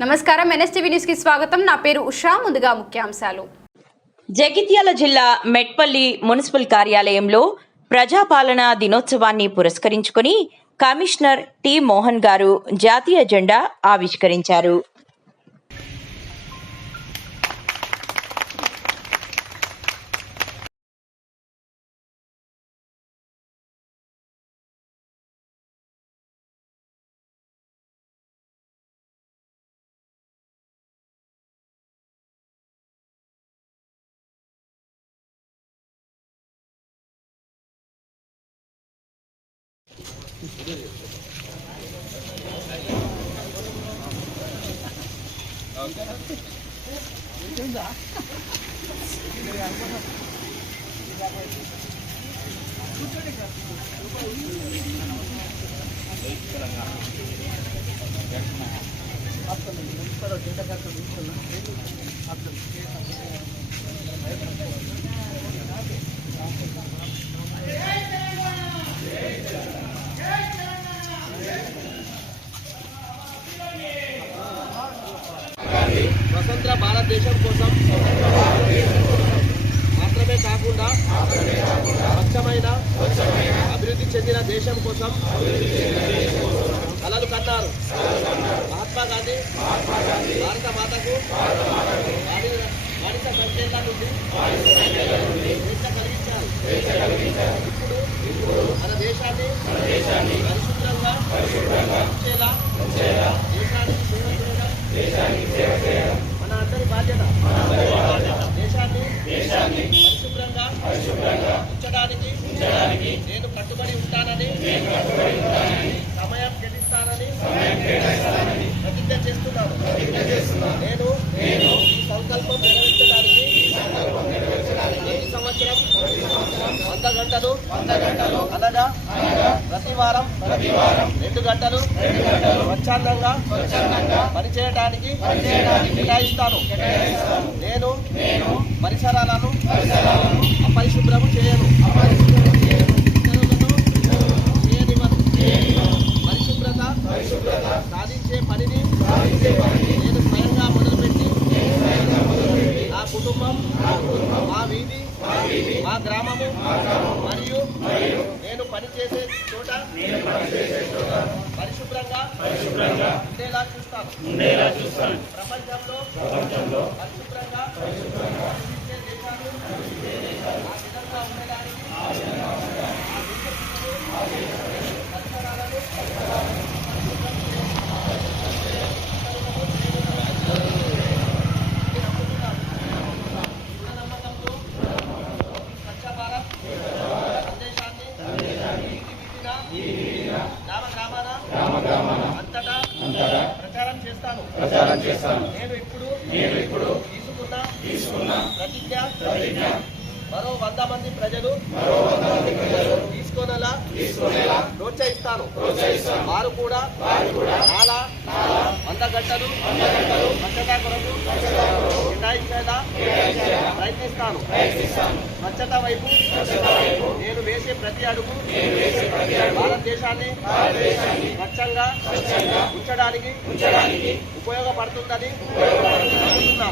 నమస్కారం. ఎన్ఎస్టీవీ న్యూస్కి స్వాగతం. నా పేరు ఉషా. ముందుగా ముఖ్యాంశాలు. జగిత్యాల జిల్లా మెట్పల్లి మున్సిపల్ కార్యాలయంలో ప్రజాపాలన దినోత్సవాన్ని పురస్కరించుకుని కమిషనర్ టి మోహన్ గారు జాతీయ జెండా ఆవిష్కరించారు. 된다. అక్కడ అక్కడ స్వతంత్ర భారతదేశం కోసం మాత్రమే కాకుండా స్వచ్ఛమైన అభివృద్ధి చెందిన దేశం కోసం కలలు కన్నారు. మహాత్మా గాంధీ భారత మాతకు వాణి- వాణిజ్య సంకేతాల నుండి కలిగించారు. ఇప్పుడు మన దేశాన్ని పరిశుభ్రంగా పరిశుభ్రంగా ఉంచడానికి నేను కట్టుబడి ఉంటానని సమయం ప్రతిజ్ఞ చేస్తున్నాను. నేను నేను ఈ సంకల్పం నెరవేర్చడానికి సంవత్సరం వంద గంటలు వంద గంటలు అనగా ప్రతి వారం ప్రతి వారం రెండు గంటలు స్వచ్ఛందంగా పనిచేయడానికి కేటాయిస్తాను. నేను పరిసరాలను అపరిశుభ్రము చేయను. పరిశుభ్రత సాధించే పనిని నేను స్వయంగా మొదలుపెట్టి నా కుటుంబం మా వీధి మా గ్రామము మరియు నేను పనిచేసే చోట పరిశుభ్రంగా పరిశుభ్రంగా ఉండేలా చూస్తాను ఉండేలా చూస్తాను ప్రపంచంలో చేస్తాను. ప్రచారం చేస్తాను. నేను ఇప్పుడు నేను ఇప్పుడు తీసుకున్న తీసుకున్న ప్రతిజ్ఞ ప్రతిజ్ఞ. మరో వంద మంది ప్రజలు మరో వంద మంది ప్రజలు తీసుకొనేలా తీసుకొనేలా ప్రోత్సహిస్తాను. ప్రోత్సహిస్తాను. వారు కూడా వారు కూడా చాలా వంద గంటలు వంద గంటలు స్వచ్ఛత కొరకు కేటాయించేలా ప్రయత్నిస్తాను. ప్రయత్నిస్తాను. స్వచ్ఛత వైపు స్వచ్ఛత వైపు నేను వేసే ప్రతి అడుగు నేను వేసే ప్రతి అడుగు భారతదేశాన్ని భారతదేశాన్ని స్వచ్ఛంగా స్వచ్ఛంగా ఉంచడానికి ఉపయోగపడుతుందని